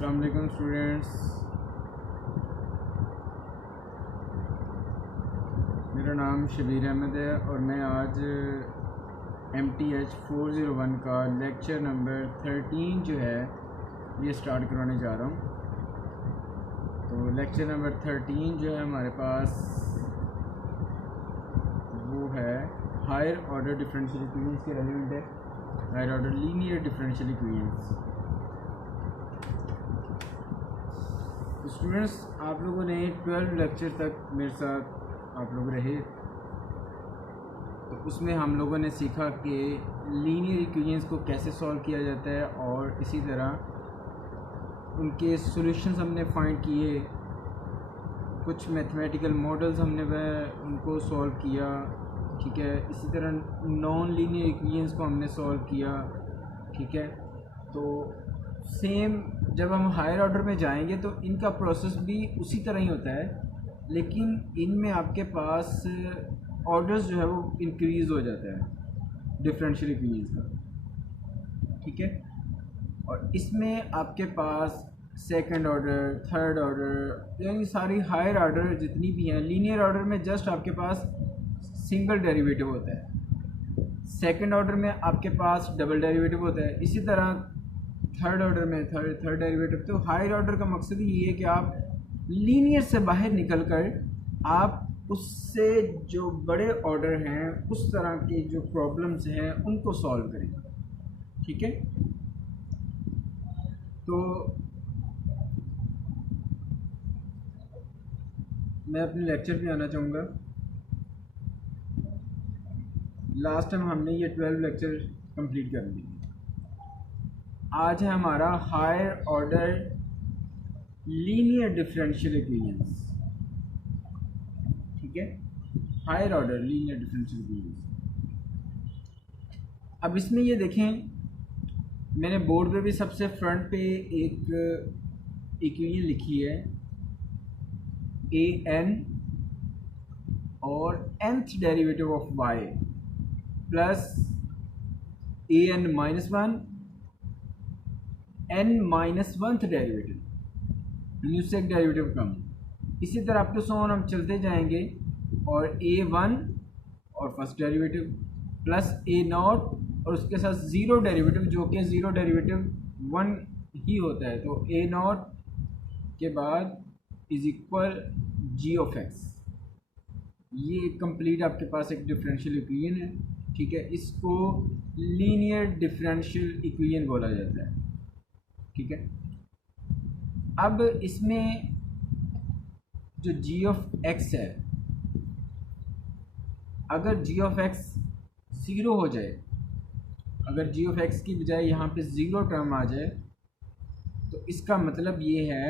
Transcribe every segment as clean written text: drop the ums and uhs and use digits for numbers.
अस्सलाम वालेकुम स्टूडेंट्स, मेरा नाम शबीर अहमद है और मैं आज MTH 401 का लेक्चर नंबर 13 जो है ये स्टार्ट करवाने जा रहा हूँ। तो लेक्चर नंबर 13 जो है हमारे पास वो है हायर ऑर्डर डिफरेंशियल इक्वेशंस के रेलिवेंट है, higher order linear differential equations. तो स्टूडेंट्स, आप लोगों ने 12 लेक्चर तक मेरे साथ आप लोग रहे, तो उसमें हम लोगों ने सीखा कि लीनियर इक्वेशंस को कैसे सॉल्व किया जाता है और इसी तरह उनके सॉल्यूशंस हमने फाइंड किए, कुछ मैथमेटिकल मॉडल्स हमने वह उनको सॉल्व किया, ठीक है। इसी तरह नॉन लीनियर इक्वेशंस को हमने सॉल्व किया, ठीक है। तो सेम जब हम हायर ऑर्डर में जाएंगे तो इनका प्रोसेस भी उसी तरह ही होता है, लेकिन इनमें आपके पास ऑर्डर्स जो है वो इंक्रीज़ हो जाता है डिफरेंशियल इक्वेशंस का, ठीक है। और इसमें आपके पास सेकंड ऑर्डर, थर्ड ऑर्डर, यानी सारी हायर ऑर्डर जितनी भी हैं, लीनियर ऑर्डर में जस्ट आपके पास सिंगल डेरिवेटिव होता है, सेकंड ऑर्डर में आपके पास डबल डेरिवेटिव होता है, इसी तरह थर्ड ऑर्डर में थर्ड डेरिवेटिव। तो हायर ऑर्डर का मकसद ही ये है कि आप लीनियर से बाहर निकल कर आप उससे जो बड़े ऑर्डर हैं उस तरह के जो प्रॉब्लम्स हैं उनको सॉल्व करें, ठीक है। तो मैं अपने लेक्चर पे आना चाहूँगा। लास्ट टाइम हमने ये 12 लेक्चर कंप्लीट कर लिए। आज है हमारा higher order linear differential equations, ठीक है। Higher order linear differential equations. अब इसमें ये देखें, मैंने बोर्ड पे भी सबसे फ्रंट पे एक इक्वेशन लिखी है, an और nth derivative of y plus an minus one n minus वनथ derivative, उससे एक डेरिवेटिव कम। इसी तरह अप टू सो ऑन हम चलते जाएंगे और a1 और फर्स्ट डेरिवेटिव प्लस a0 और उसके साथ ज़ीरो डेरिवेटिव, जो कि ज़ीरो डेरिवेटिव 1 ही होता है। तो a0 के बाद is equal g of x। ये कंप्लीट आपके पास एक डिफरेंशियल इक्वेशन है, ठीक है। इसको लीनियर डिफरेंशियल इक्वेशन बोला जाता है, ठीक है। अब इसमें जो g ऑफ x है, अगर g ऑफ x ज़ीरो हो जाए, अगर g ऑफ x की बजाय यहाँ पे ज़ीरो टर्म आ जाए, तो इसका मतलब ये है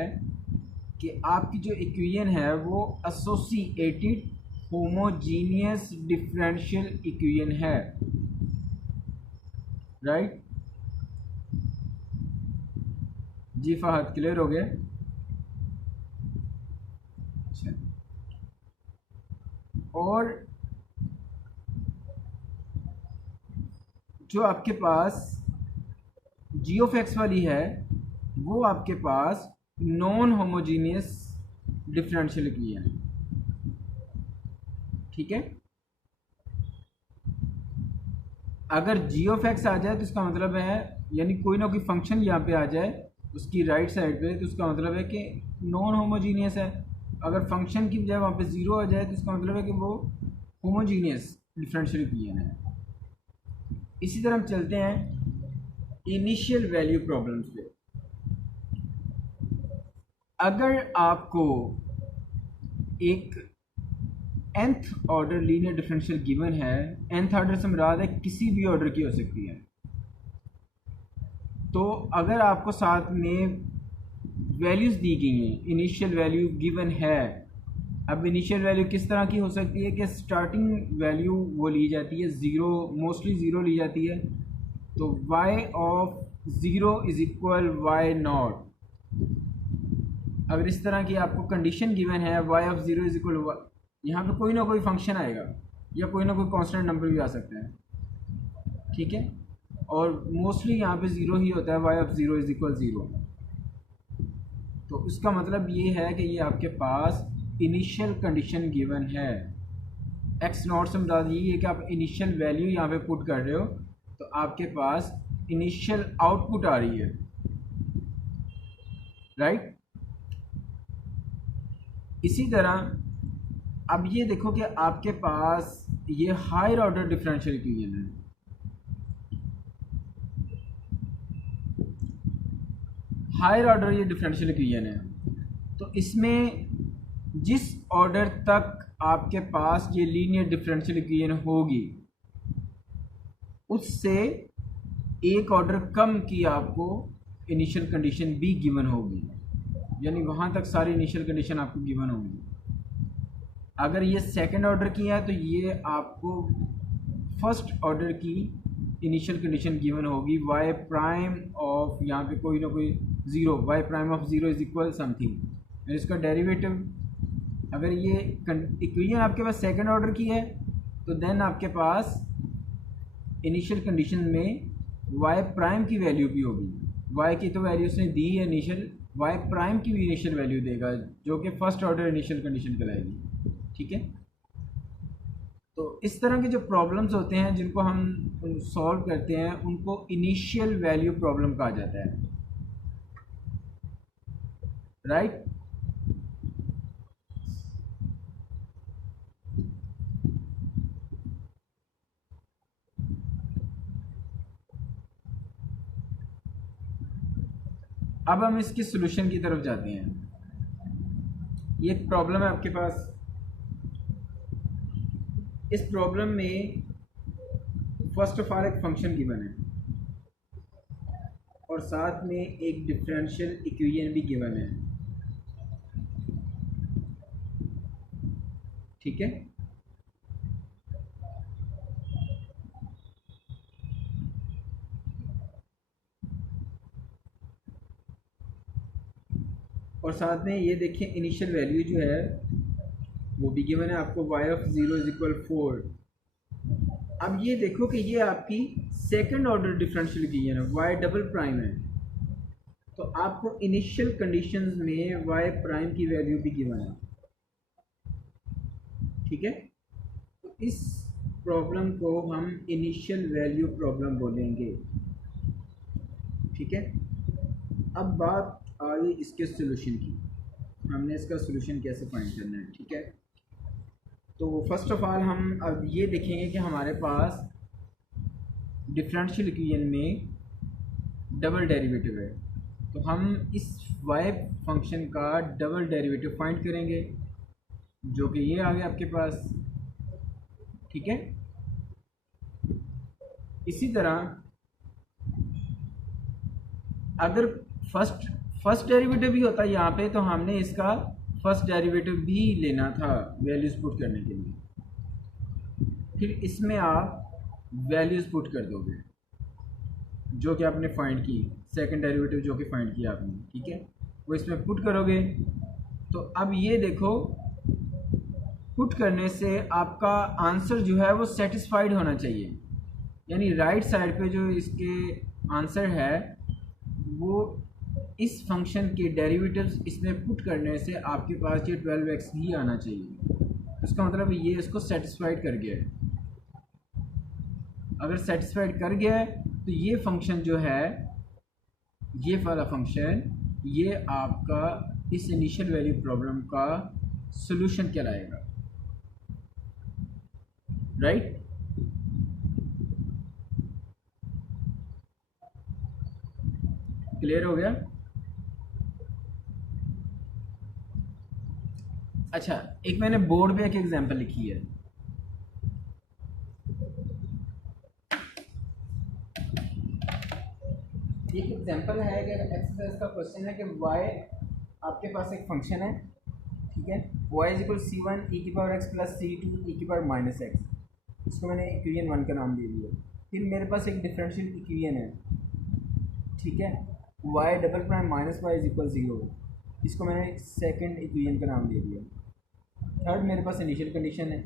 कि आपकी जो इक्वेशन है वो एसोसिएटेड होमोजीनियस डिफरेंशियल इक्वेशन है, राइट जी। फहद क्लियर हो गया? अच्छा, और जो आपके पास g ऑफ x वाली है वो आपके पास नॉन होमोजीनियस डिफरेंशियल इक्वेशन है, ठीक है। अगर g ऑफ x आ जाए तो इसका मतलब है, यानी कोई ना कोई फंक्शन यहाँ पे आ जाए उसकी राइट साइड पे, तो उसका मतलब है कि नॉन होमोजीनियस है। अगर फंक्शन की बजाय वहाँ पे ज़ीरो आ जाए तो इसका मतलब है कि वो होमोजीनियस डिफरेंशियल इक्वेशन है। इसी तरह हम चलते हैं इनिशियल वैल्यू प्रॉब्लम्स पे। अगर आपको एक nth order linear differential given है, nth ऑर्डर से मुराद है किसी भी ऑर्डर की हो सकती है, तो अगर आपको साथ में वैल्यूज़ दी गई हैं, इनिशियल वैल्यू गिवन है। अब इनिशियल वैल्यू किस तरह की हो सकती है कि स्टार्टिंग वैल्यू वो ली जाती है ज़ीरो, मोस्टली ज़ीरो ली जाती है। तो y of zero is equal y not. अगर इस तरह की आपको कंडीशन गिवन है y of zero is equal, यहाँ पे कोई ना कोई फंक्शन आएगा या कोई ना कोई कांस्टेंट नंबर भी आ सकता है, ठीक है। और मोस्टली यहाँ पे ज़ीरो ही होता है, y of zero is equal zero. तो उसका मतलब ये है कि ये आपके पास इनिशियल कंडीशन गिवन है। एक्स नॉट से मतलब ये है कि आप इनिशियल वैल्यू यहाँ पे पुट कर रहे हो, तो आपके पास इनिशियल आउटपुट आ रही है, राइट। इसी तरह अब ये देखो कि आपके पास ये हायर ऑर्डर डिफरेंशियल इक्वेशन है। हायर ऑर्डर ये डिफरेंशियल इक्वेशन है, तो इसमें जिस ऑर्डर तक आपके पास ये लीनियर डिफरेंशियल इक्वेशन होगी उससे एक ऑर्डर कम की आपको इनिशियल कंडीशन भी गिवन होगी, यानी वहाँ तक सारी इनिशियल कंडीशन आपको गिवन होगी। अगर ये सेकंड ऑर्डर की है तो ये आपको फर्स्ट ऑर्डर की इनिशियल कंडीशन गिवन होगी, y प्राइम ऑफ यहाँ पे कोई ना कोई zero, y prime of zero is equal something. इसका डेरिवेटिव अगर ये इक्वेशन आपके पास सेकंड ऑर्डर की है तो देन आपके पास इनिशियल कंडीशन में y प्राइम की वैल्यू भी होगी। y की तो वैल्यू उसने दी है इनिशियल, y प्राइम की भी इनिशियल वैल्यू देगा जो कि फर्स्ट ऑर्डर इनिशियल कंडीशन कहलाएगी, ठीक है। तो इस तरह के जो प्रॉब्लम्स होते हैं जिनको हम सॉल्व करते हैं उनको इनिशियल वैल्यू प्रॉब्लम कहा जाता है, राइट। अब हम इसकी सॉल्यूशन की तरफ जाते हैं। ये एक प्रॉब्लम है आपके पास। इस प्रॉब्लम में फर्स्ट ऑफ ऑल एक फंक्शन गिवन है और साथ में एक डिफरेंशियल इक्वेशन भी गिवन है, ठीक है। और साथ में ये देखिए इनिशियल वैल्यू जो है वो भी गिवन है आपको, y ऑफ 0 इज इक्वल 4। अब ये देखो कि ये आपकी सेकंड ऑर्डर डिफरेंशियल इक्वेशन है, y डबल प्राइम है, तो आपको इनिशियल कंडीशंस में y प्राइम की वैल्यू भी गिवन है, ठीक है। तो इस प्रॉब्लम को हम इनिशियल वैल्यू प्रॉब्लम बोलेंगे, ठीक है। अब बात आ गई इसके सॉल्यूशन की, हमने इसका सॉल्यूशन कैसे फाइंड करना है, ठीक है। तो फर्स्ट ऑफ ऑल हम अब ये देखेंगे कि हमारे पास डिफरेंशियल इक्वेशन में डबल डेरिवेटिव है, तो हम इस y फंक्शन का डबल डेरिवेटिव फाइंड करेंगे जो कि ये आ गया आपके पास, ठीक है। इसी तरह अगर फर्स्ट डेरिवेटिव भी होता यहाँ पे तो हमने इसका फर्स्ट डेरिवेटिव भी लेना था वैल्यूज पुट करने के लिए, फिर इसमें आप वैल्यूज पुट कर दोगे जो कि आपने फाइंड की, सेकंड डेरिवेटिव जो कि फाइंड किया आपने, ठीक है, वो इसमें पुट करोगे। तो अब ये देखो पुट करने से आपका आंसर जो है वो सेटिस्फाइड होना चाहिए, यानी राइट साइड पे जो इसके आंसर है वो इस फंक्शन के डेरिवेटिव्स इसमें पुट करने से आपके पास ये 12x ही आना चाहिए। इसका मतलब ये इसको सेटिस्फाइड कर गया है। अगर सेटिस्फाइड कर गया है तो ये फंक्शन जो है, ये वाला फंक्शन, ये आपका इस इनिशियल वैल्यू प्रॉब्लम का सॉल्यूशन कहलाएगा, राइट। क्लियर हो गया। अच्छा, एक मैंने बोर्ड पे एक एग्जांपल लिखी है, एक एग्जांपल है कि एक्सरसाइज का क्वेश्चन है कि y आपके पास एक फंक्शन है, ठीक है, y is equal c1 e की power x plus c2 e की पावर माइनस x, इसको मैंने इक्वेशन 1 का नाम दे दिया। फिर मेरे पास एक डिफरेंशियल इक्वेशन है, ठीक है, y double prime minus y is equal 0, इसको मैंने सेकंड इक्वेशन का नाम दे दिया। थर्ड मेरे पास इनिशियल कंडीशन है,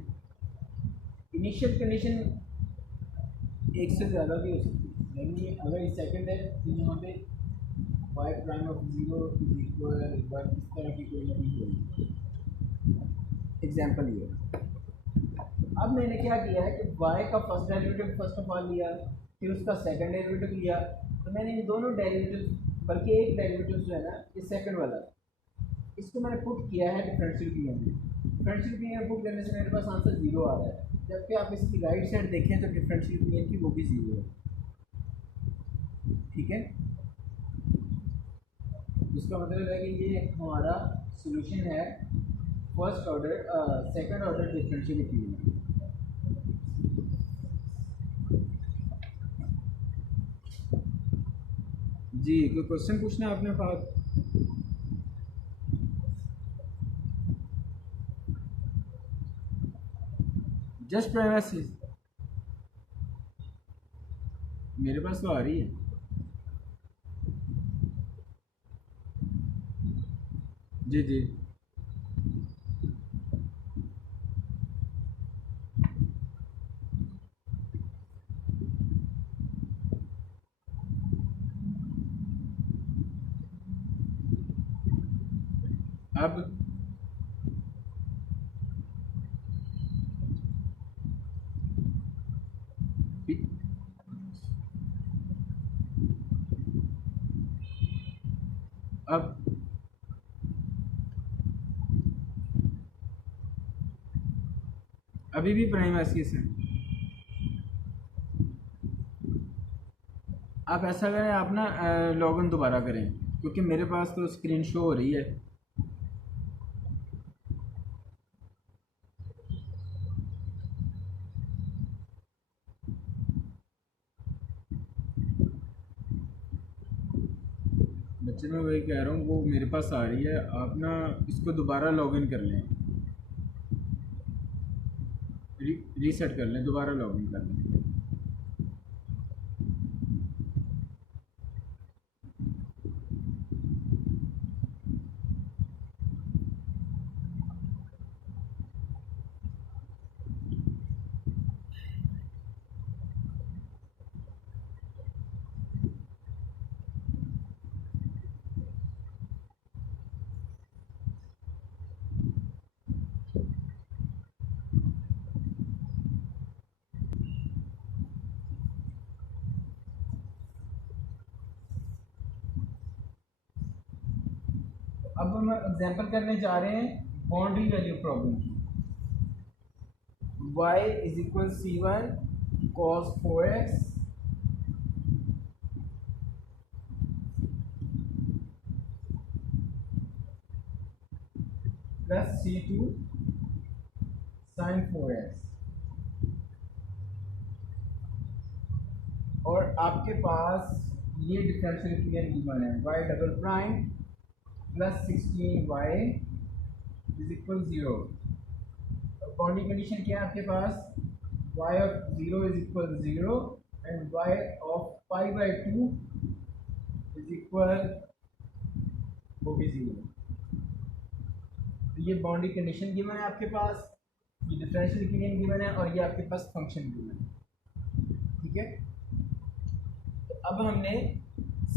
इनिशियल कंडीशन एक से ज़्यादा भी हो सकती है, यानी अगर ये सेकंड है तो यहाँ पे y prime of zero is equal, बस इस तरह की कोई ना कोई होगी एग्जाम्पल ये। अब मैंने क्या किया है कि y का first derivative first of all लिया, फिर उसका सेकंड डेरिवेटिव लिया, तो मैंने इन दोनों डेरिवेटिव, बल्कि एक डेरिवेटिव जो है ना ये सेकंड वाला, इसको मैंने पुट किया है डिफरेंशियल इक्वेशन में। डिफरेंशियल इक्वेशन पुट करने से मेरे पास आंसर जीरो आ रहा है, जबकि आप इसकी राइट साइड देखें तो डिफरेंशियल इक्वेशन की वो भी जीरो है। ठीक है, इसका मतलब है कि ये हमारा सॉल्यूशन है first order second order differential equation. जी, कोई क्वेश्चन पूछना है आपने पास? जस्ट प्राइवेसी मेरे पास तो आ रही है। जी जी। अब अब अभी भी प्राइवेसी है। आप ऐसा करें, आप ना लॉगिन दोबारा करें, क्योंकि मेरे पास तो स्क्रीन शो हो रही है। बच्चे मैं वही कह रहा हूँ, वो मेरे पास आ रही है, आप ना इसको दोबारा लॉगिन कर लें, रीसेट कर लें, दोबारा लॉगिन कर लें। अब हम एग्जांपल करने जा रहे हैं बाउंड्री वैल्यू प्रॉब्लम की। y is equal c1 cos 4x plus c2 sin 4x, और आपके पास ये डिफरेंशियल इक्वेशन गिवन है y double prime plus 16y is equal 0। Boundary condition क्या है आपके पास? y of 0 is equal 0 and y of pi by 2 is equal वो भी 0। तो ये बाउंड्री कंडीशन गिवन है आपके पास, ये डिफरेंशियल इक्वेशन गिवन है, और ये आपके पास फंक्शन गिवन है। ठीक है, तो अब हमने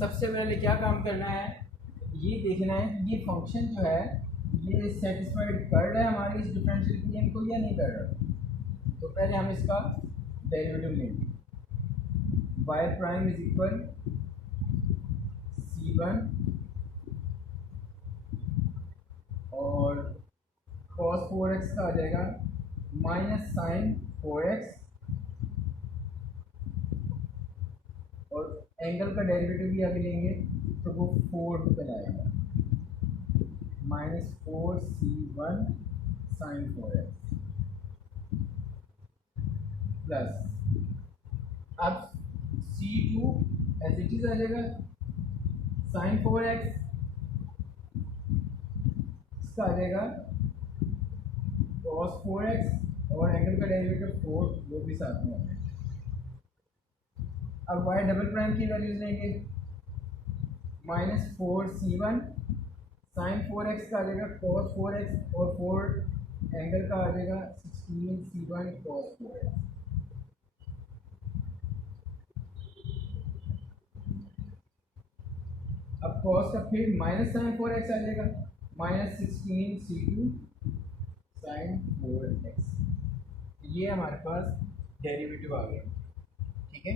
सबसे पहले क्या काम करना है, ये देखना है कि ये फंक्शन जो है ये सेटिस्फाइड कर रहा है हमारी इस डिफरेंशियल इक्वेशन को या नहीं कर रहा। तो पहले हम इसका डेरिवेटिव लेंगे। y prime is equal c1 और cos 4x का आ जाएगा माइनस साइन 4x, और एंगल का डेरिवेटिव भी आगे लेंगे तो वो 4 निकल आएगा, -4c1 sin 4x प्लस, अब c2 एज इट इज आ जाएगा sin 4x, इसका आ जाएगा cos 4x, और एंगल का डेरिवेटिव 4 वो भी साथ में आ जाएगा। अब y डबल प्राइम की वैल्यूज लेंगे, -4c1 sin 4x का आ जाएगा cos 4x, और 4 एंगल का आ जाएगा 16c1 cos 4x। अब कॉस का फिर माइनस साइन 4x आ जाएगा, -16c2 साइन 4x। ये हमारे पास डेरिवेटिव आ गया। ठीक है,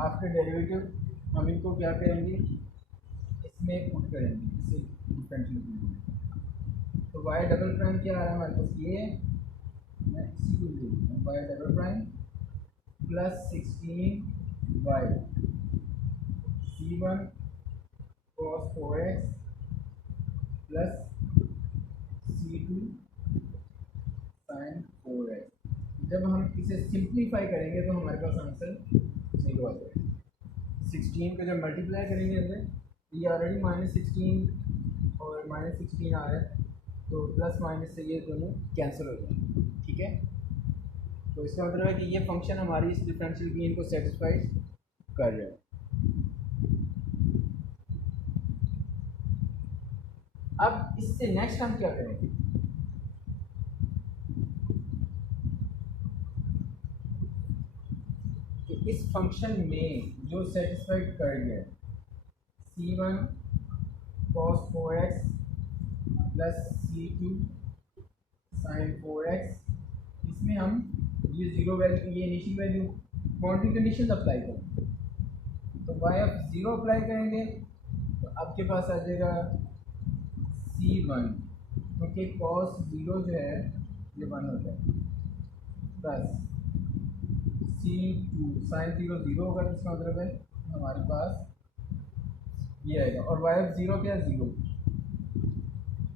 आफ्टर डेरिवेटिव हम इनको क्या करेंगे, इसमें पुट करेंगे, इसे डिफरेंशियल में। तो y डबल प्राइम क्या आ रहा है हमारे पास, ये है, मैं इसी को ले लेता हूँ, y double prime plus 16y c1 cos 4x plus c2 sin 4x। जब हम इसे सिंप्लीफाई करेंगे तो हमारे पास आंसर 0 आ जाएगा। 16 को जब मल्टीप्लाई करेंगे अंदर, ये ऑलरेडी -16 और -16 आ रहा है, तो प्लस माइनस से ये दोनों कैंसिल हो जाएंगे। ठीक है, तो इसका मतलब है कि ये फंक्शन हमारी इस डिफरेंशियल गेन को सेटिस्फाई कर रहा है। अब इससे नेक्स्ट हम क्या करेंगे, कि इस फंक्शन में जो सेटिस्फाइड कर गया c1 cos 4x plus c2 sin 4x, इसमें हम ये जीरो वैल्यू, ये initial value boundary condition apply करेंगे। तो y ऑफ 0 अप्लाई करेंगे तो आपके पास आ जाएगा c1, क्योंकि cos 0 जो है ये 1 हो जाएगा, प्लस c2 sin 0 0 होगा, तो इसका मतलब है हमारे पास ये आएगा, और y ऑफ 0 क्या, 0,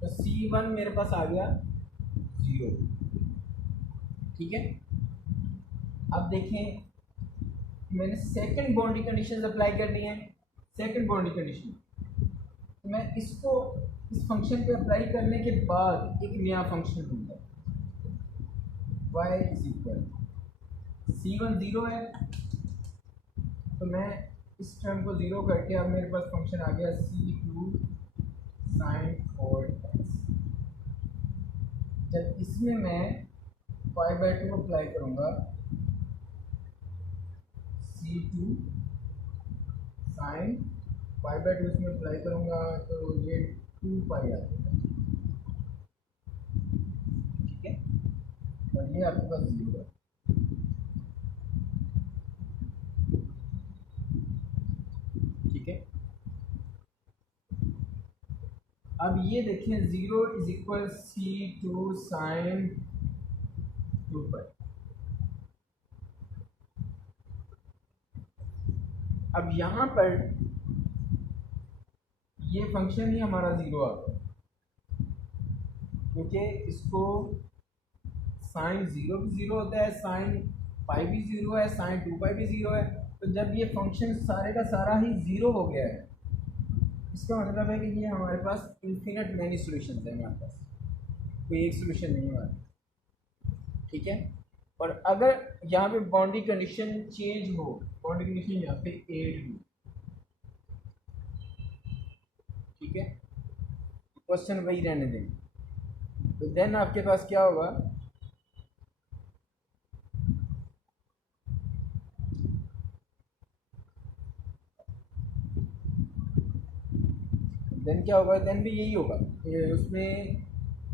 तो c1 मेरे पास आ गया 0। ठीक है, अब देखें, मैंने सेकंड बाउंड्री कंडीशन अप्लाई करनी है। सेकंड बाउंड्री कंडीशन, तो मैं इसको इस फंक्शन पे अप्लाई करने के बाद एक नया फंक्शन दूंगा, y इज इक्वल c1 0 है, तो मैं इस टर्म को 0 करके अब मेरे पास फंक्शन आ गया c2 sin 4x। जब इसमें मैं π/2 को अप्लाई करूँगा, c2 sin π/2 इसमें अप्लाई करूँगा तो ये 2π आ जाएगा। ठीक है, और ये आपके पास 0 है। ठीक है, अब ये देखें 0 इज इक्वल c2 sin 2π। अब यहाँ पर ये फंक्शन ही हमारा 0 आ गया, क्योंकि इसको साइन 0 भी 0 होता है, साइन पाई भी 0 है, साइन 2π भी 0 है। तो जब ये फंक्शन सारे का सारा ही 0 हो गया है, इसका मतलब है कि ये हमारे पास इन्फिनिट मैनी सॉल्यूशंस है, हमारे पास कोई एक सॉल्यूशन नहीं है हमारा। ठीक है, और अगर यहाँ पे बाउंड्री कंडीशन चेंज हो, बाउंड्री कंडीशन यहाँ पे 8 हो, ठीक है, क्वेश्चन वही रहने दें, तो देन आपके पास क्या होगा, देन क्या होगा, देन भी यही होगा। उसमें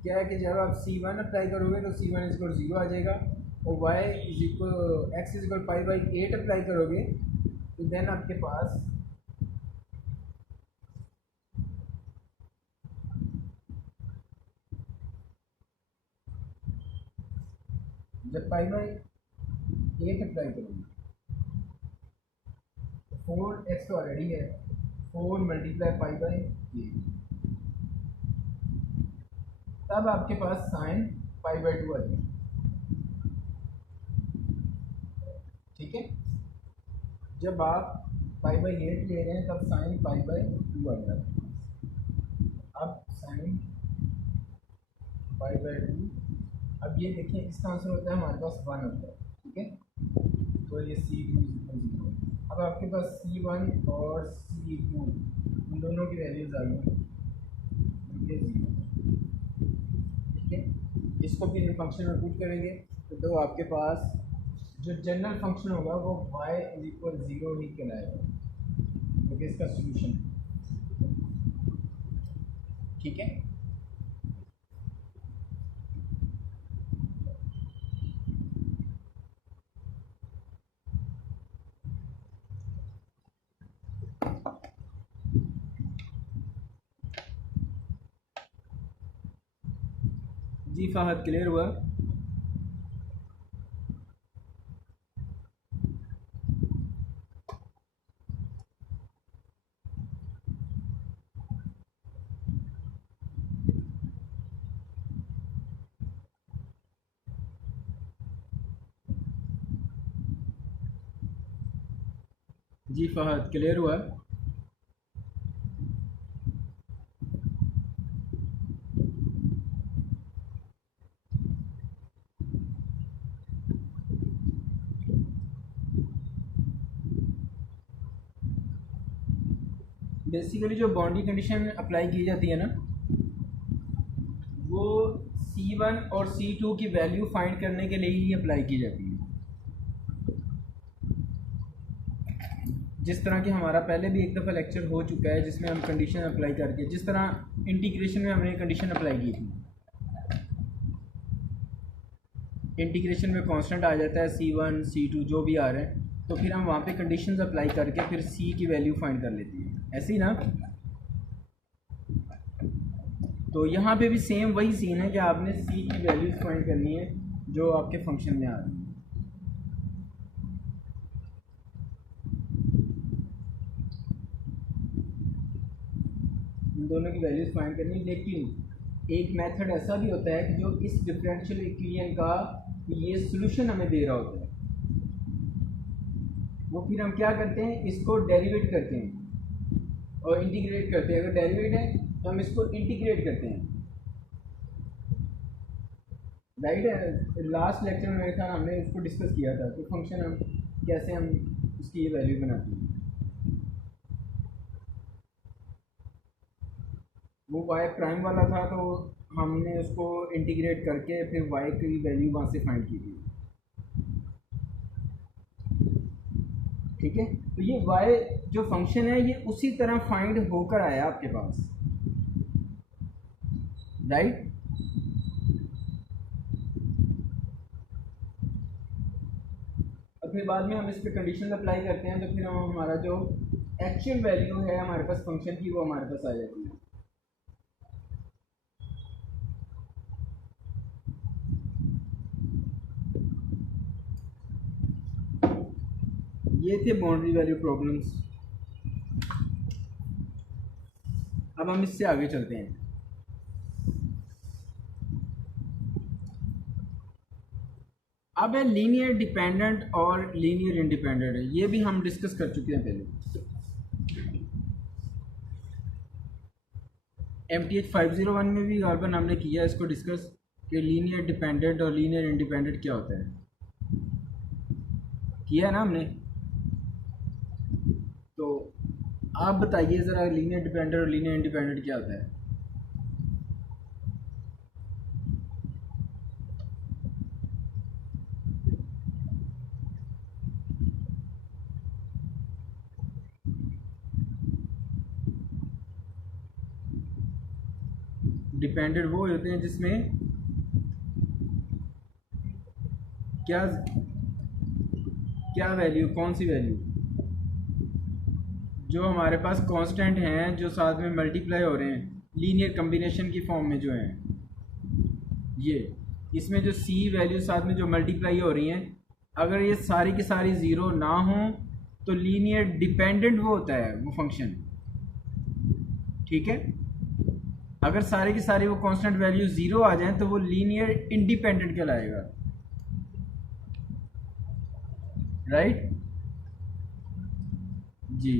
क्या है कि जब आप c1 अप्लाई करोगे तो c1 इक्वल 0 आ जाएगा, और y is equal x is equal π/8 apply करोगे तो देन आपके पास जब π/8 अप्लाई करोगे, 4x तो ऑलरेडी है, 4 मल्टीप्लाई π/8, तब आपके पास साइन π/2 आ जाएगा। ठीक है, जब आप π/8 ले रहे हैं तब साइन π/2 आ जाएगा। अब साइन π/2, अब ये देखिए इसका आंसर होता है हमारे पास 1 होता है। ठीक है, तो ये c2 0। अब आपके पास c1 और c2 इन दोनों की वैल्यूज आ गई, ये 0। ठीक है, इसको फिर फंक्शन में पुट करेंगे तो आपके पास जो जनरल फंक्शन होगा वो y इज इक्वल 0 ही कहलाएगा, क्योंकि इसका सोल्यूशन है। ठीक है। जी फहद, क्लियर हुआ? जी फहद, क्लियर हुआ? बेसिकली जो बाउंड्री कंडीशन अप्लाई की जाती है ना, वो C1 और C2 की वैल्यू फाइंड करने के लिए ही अप्लाई की जाती है। जिस तरह कि हमारा पहले भी एक दफ़ा लेक्चर हो चुका है जिसमें हम कंडीशन अप्लाई करके, जिस तरह इंटीग्रेशन में हमने कंडीशन अप्लाई की थी, इंटीग्रेशन में कांस्टेंट आ जाता है C1 C2 जो भी आ रहे हैं, तो फिर हम वहाँ पे कंडीशंस अप्लाई करके फिर C की वैल्यू फाइंड कर लेती है, ऐसे ही ना। तो यहाँ पे भी सेम वही सीन है कि आपने C की वैल्यूज फाइंड करनी है जो आपके फंक्शन में आ रही है। इन दोनों की वैल्यूज फाइंड करनी, लेकिन एक मेथड ऐसा भी होता है कि जो इस डिफरेंशियल इक्वेशन का ये सॉल्यूशन हमें दे रहा होता है, वो फिर हम क्या करते हैं, इसको डेरिवेट करते हैं और इंटीग्रेट करते हैं। अगर डेरिवेट है तो हम इसको इंटीग्रेट करते हैं, राइट है। लास्ट लेक्चर में मेरे ख्याल हमने इसको डिस्कस किया था कि फंक्शन हम कैसे हम उसकी ये वैल्यू बनाते हैं। वो y प्राइम वाला था तो हमने उसको इंटीग्रेट करके फिर y की वैल्यू वहाँ से फाइंड की थी, ठीक है। तो ये y जो फंक्शन है ये उसी तरह फाइंड होकर आया आपके पास, राइट। और फिर बाद में हम इस पर कंडीशन अप्लाई करते हैं, तो फिर हम हमारा जो एक्चुअल वैल्यू है हमारे पास फंक्शन की वो हमारे पास आ जाती है। ये थे बाउंड्री वैल्यू प्रॉब्लम्स। अब हम इससे आगे चलते हैं। अब है लीनियर डिपेंडेंट और लीनियर इंडिपेंडेंट है, ये भी हम डिस्कस कर चुके हैं पहले। MTH 501 में भी गालबन हमने किया इसको डिस्कस कि लीनियर डिपेंडेंट और लीनियर इंडिपेंडेंट क्या होता है, किया है ना हमने। तो आप बताइए ज़रा लीनियर डिपेंडेंट और लीनियर इंडिपेंडेंट क्या होता है। डिपेंडेंट वो होते हैं जिसमें क्या क्या वैल्यू, कौन सी वैल्यू, जो हमारे पास कांस्टेंट हैं जो साथ में मल्टीप्लाई हो रहे हैं लीनियर कम्बिनेशन की फॉर्म में जो हैं, ये इसमें जो C वैल्यू साथ में जो मल्टीप्लाई हो रही हैं, अगर ये सारी की सारी ज़ीरो ना हो तो लीनियर डिपेंडेंट वो होता है वो फंक्शन, ठीक है। अगर सारे की सारी वो कांस्टेंट वैल्यू ज़ीरो आ जाए तो वो लीनियर इंडिपेंडेंट कहलाएगा, राइट जी।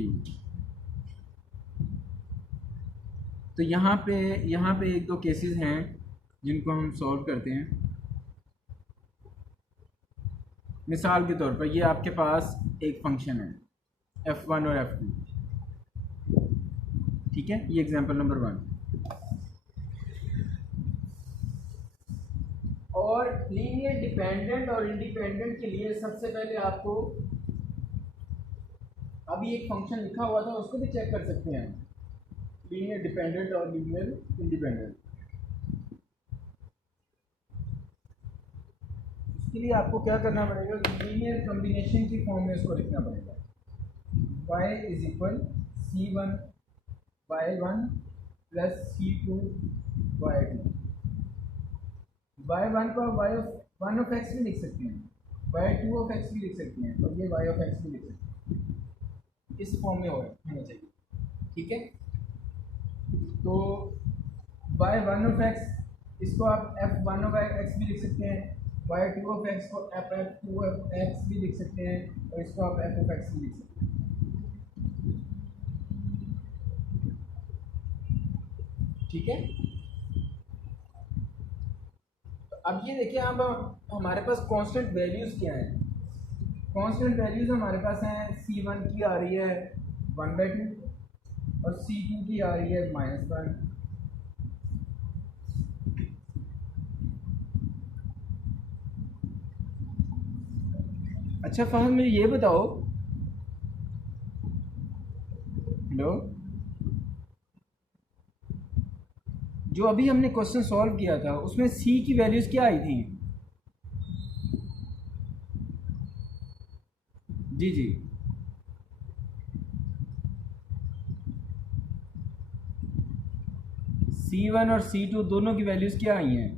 तो यहाँ पे एक दो केसेस हैं जिनको हम सॉल्व करते हैं। मिसाल के तौर पर ये आपके पास एक फंक्शन है f1 और f2, ठीक है, ये एग्जांपल नंबर 1। और लीनियर डिपेंडेंट और इंडिपेंडेंट के लिए सबसे पहले आपको, अभी एक फंक्शन लिखा हुआ था उसको भी चेक कर सकते हैं, लीनियर डिपेंडेंट और लीनियर इंडिपेंडेंट। इसके लिए आपको क्या करना पड़ेगा, लीनियर कॉम्बिनेशन की फॉर्म में इसको लिखना पड़ेगा। y is equal c1 y1 plus c2 y2। y1 को y ऑफ 1 ऑफ x भी लिख सकते हैं, y2 ऑफ x भी लिख सकते हैं, और ये y ऑफ x भी लिख सकते हैं। इस फॉर्म में होना चाहिए, ठीक है। तो y1 ऑफ x, इसको आप f1 ऑफ x भी लिख सकते हैं, y2 ऑफ x को f2 ऑफ x भी लिख सकते हैं, और इसको आप f ऑफ x भी लिख सकते हैं, ठीक है। तो अब ये देखिए, अब हमारे पास कांस्टेंट वैल्यूज़ क्या हैं। कांस्टेंट वैल्यूज़ हमारे पास हैं, c1 की आ रही है 1/2 और c2 की आ रही है -1। अच्छा फहद, मुझे ये बताओ, हेलो, जो अभी हमने क्वेश्चन सॉल्व किया था उसमें c की वैल्यूज़ क्या आई थी? जी जी, c1 और c2 दोनों की वैल्यूज़ क्या आई हैं?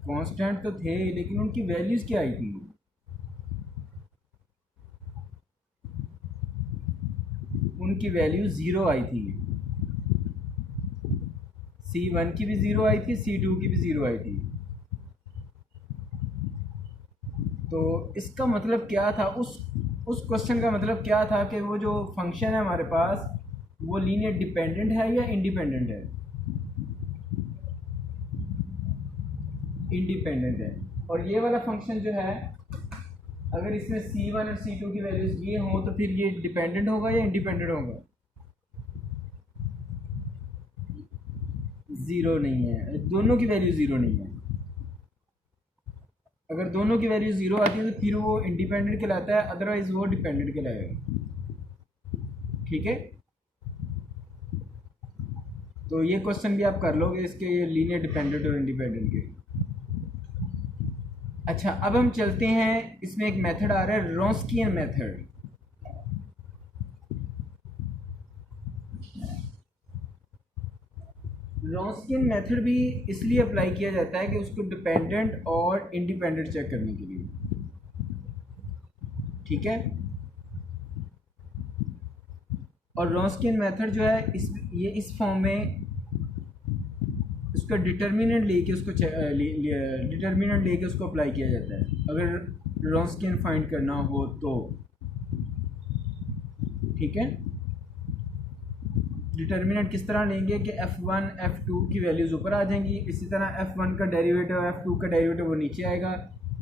कांस्टेंट तो थे, लेकिन उनकी वैल्यूज़ क्या आई थी? उनकी वैल्यू 0 आई थी। c1 की भी 0 आई थी, c2 की भी 0 आई थी। तो इसका मतलब क्या था, उस क्वेश्चन का मतलब क्या था कि वो जो फंक्शन है हमारे पास, वो लीनियर डिपेंडेंट है या इंडिपेंडेंट है? इंडिपेंडेंट है। और ये वाला फंक्शन जो है, अगर इसमें c1 और c2 की वैल्यूज ये हों तो फिर ये डिपेंडेंट होगा या इंडिपेंडेंट होगा? ज़ीरो नहीं है, दोनों की वैल्यू ज़ीरो नहीं है। अगर दोनों की वैल्यू ज़ीरो आती है तो फिर वो इंडिपेंडेंट कहलाता है, अदरवाइज वो डिपेंडेंट कहलाएगा, ठीक है। तो ये क्वेश्चन भी आप कर लोगे इसके, ये लीनियर डिपेंडेंट और इंडिपेंडेंट के। अच्छा, अब हम चलते हैं, इसमें एक मेथड आ रहा है रॉन्स्कियन मेथड। रॉन्स्कियन मेथड भी इसलिए अप्लाई किया जाता है कि उसको डिपेंडेंट और इंडिपेंडेंट चेक करने के लिए, ठीक है। और रॉन्स्कियन मेथड जो है, इस फॉर्म में उसका डिटर्मिनेंट लेके उसको अप्लाई किया जाता है, अगर रॉन्स्कियन फाइंड करना हो तो, ठीक है। डिटर्मिनेंट किस तरह लेंगे कि f1 f2 की वैल्यूज़ ऊपर आ जाएंगी, इसी तरह f1 का डेरिवेटिव f2 का डेरिवेटिव वो नीचे आएगा,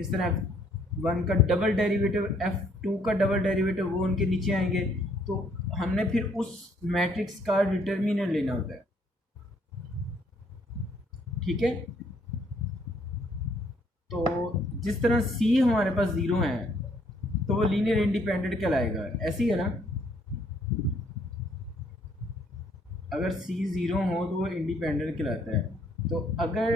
इस तरह f1 का डबल डेरिवेटिव f2 का डबल डेरिवेटिव वो उनके नीचे आएंगे। तो हमने फिर उस मैट्रिक्स का डिटर्मिनेंट लेना होता है, ठीक है। तो जिस तरह c हमारे पास 0 है तो वो लीनियर इंडिपेंडेंट कहलाएगा, ऐसे ही है ना। अगर c 0 हो तो वो इंडिपेंडेंट कहलाता है। तो अगर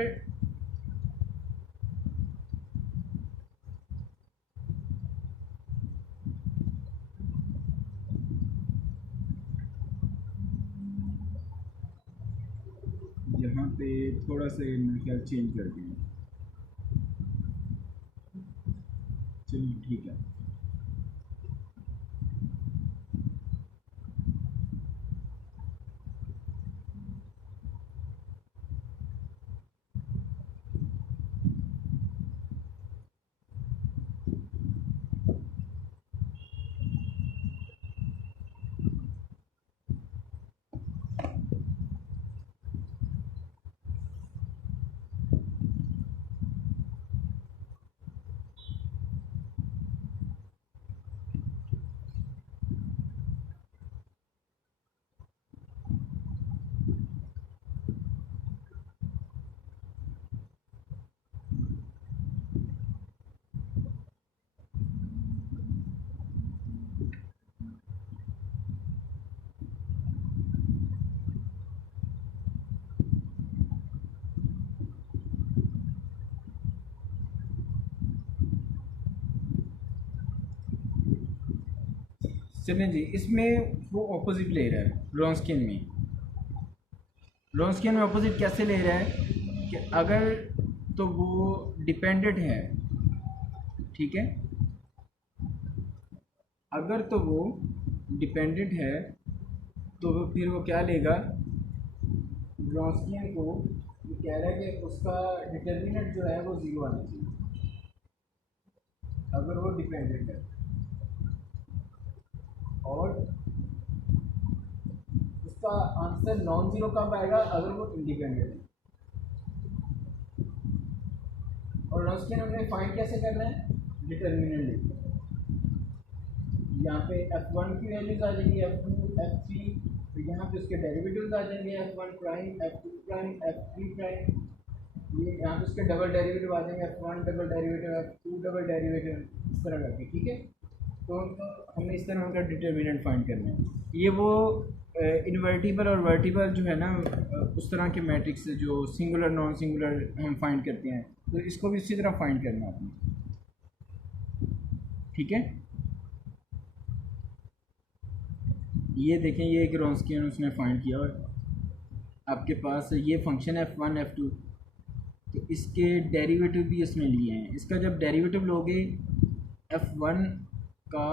यहाँ पे थोड़ा सा मेरे ख्याल चेंज कर दिया, चलिए ठीक है। चलें जी, इसमें वो ऑपोजिट ले रहा है रॉन्स्कियन में। रॉन्स्कियन में ऑपोजिट कैसे ले रहा है कि अगर तो वो डिपेंडेंट है, ठीक है, अगर तो वो डिपेंडेंट है तो वो फिर वो क्या लेगा, रॉन्स्कियन को ये कह रहा है कि उसका डिटर्मिनेंट जो है वो ज़ीरो आना चाहिए अगर वो डिपेंडेंट है, और उसका आंसर नॉन ज़ीरो कब आएगा, अगर वो इंडिपेंडेंट है। और रॉन्स्कियन हमने फाइंड कैसे करना है, डिटर्मिनेंट लेके यहाँ पे f1 की वैल्यूज आ जाएंगी, f2, f3, तो यहाँ पे उसके डेरिवेटिव्स आ जाएंगे f1 prime, f2 prime, f3 prime, ये यहाँ पे उसके डबल डेरिवेटिव आ जाएंगे, f1 double derivative, f2 double derivative, इस तरह करके, ठीक है। तो हमने इस तरह उनका डिटर्मिनेंट फाइंड करना है। ये वो इन्वर्टिबल और वर्टिबल जो है ना, उस तरह के मैट्रिक्स जो सिंगुलर नॉन सिंगुलर हम फाइंड करते हैं, तो इसको भी इसी तरह फाइंड करना है आपने, ठीक है। ये देखें, ये एक रॉन्स्कियन उसने फाइंड किया और आपके पास ये फंक्शन है f1 f2, तो इसके डेरिवेटिव भी उसने लिए हैं। इसका जब डेरिवेटिव लोगे f1 का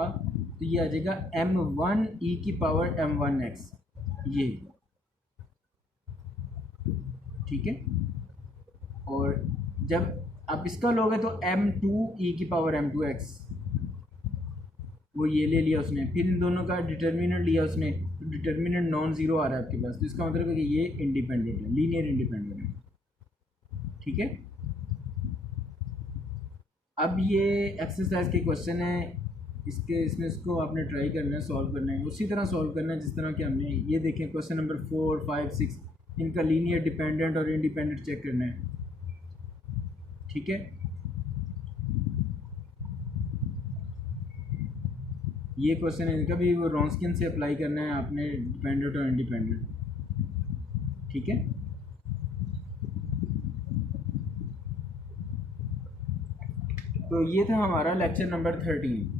तो ये आ जाएगा m1 e की पावर m1x, ये ठीक है। और जब आप इसका लोगे तो m2 e की पावर m2x, वो ये ले लिया उसने। फिर इन दोनों का डिटर्मिनेंट लिया उसने, तो डिटर्मिनेंट नॉन ज़ीरो आ रहा है आपके पास, तो इसका मतलब है कि ये इंडिपेंडेंट है, लीनियर इंडिपेंडेंट है, ठीक है। अब ये एक्सरसाइज के क्वेश्चन है, इसमें इसको आपने ट्राई करना है, सॉल्व करना है, उसी तरह सॉल्व करना है जिस तरह कि हमने ये देखें क्वेश्चन नंबर 4, 5, 6, इनका लीनियर डिपेंडेंट और इंडिपेंडेंट चेक करना है, ठीक है। ये क्वेश्चन है इनका भी, वो रॉन्स्कियन से अप्लाई करना है आपने, डिपेंडेंट और इंडिपेंडेंट, ठीक है। तो ये था हमारा लेक्चर नंबर 13।